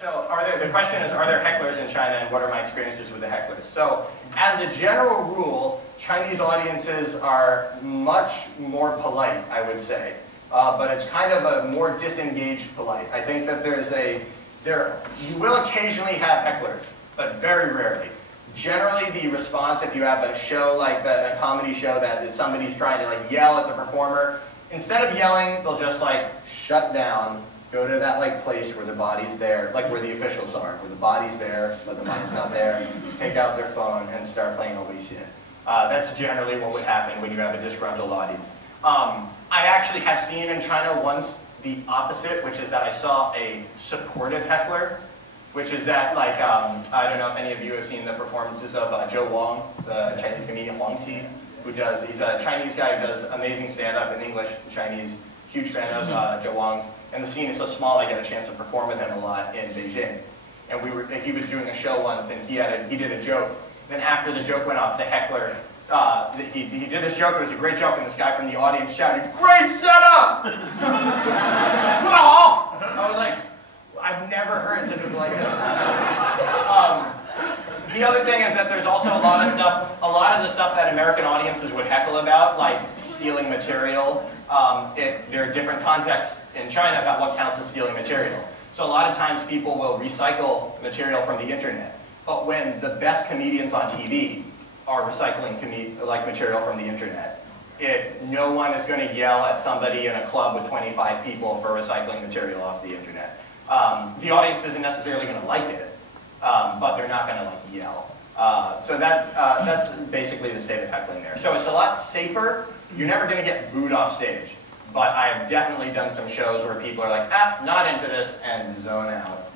so the question is, are there hecklers in China, and what are my experiences with the hecklers? So, as a general rule, Chinese audiences are much more polite, I would say. But it's kind of a more disengaged polite. I think that you will occasionally have hecklers, but very rarely. Generally, the response, if you have a show like a comedy show that is somebody's trying to like yell at the performer, instead of yelling, they'll just like shut down, go to that like place where the body's there, like where the officials are, where the body's there, but the mind's not there, take out their phone and start playing a Weixin. That's generally what would happen when you have a disgruntled audience. I actually have seen in China once the opposite, which is that I saw a supportive heckler, which is that, like, I don't know if any of you have seen the performances of Joe Wong, the Chinese comedian Huang Xi, he's a Chinese guy who does amazing stand-up in English and Chinese, huge fan of Joe Wong's, and the scene is so small I get a chance to perform with him a lot in Beijing. And he was doing a show once and he did a joke. Then after the joke went off, the heckler, he did this joke, it was a great joke, and this guy from the audience shouted, "Great setup!" I was like, I've never heard something like that. The other thing is that there's also a lot of the stuff that American audiences would heckle about, like stealing material. There are different contexts in China about what counts as stealing material. So a lot of times people will recycle material from the internet. But when the best comedians on TV are recycling material from the internet, no one is going to yell at somebody in a club with 25 people for recycling material off the internet. The audience isn't necessarily going to like it, but they're not going to like yell. So that's basically the state of heckling there. So it's a lot safer. You're never going to get booed off stage. But I've definitely done some shows where people are like, not into this, and zone out.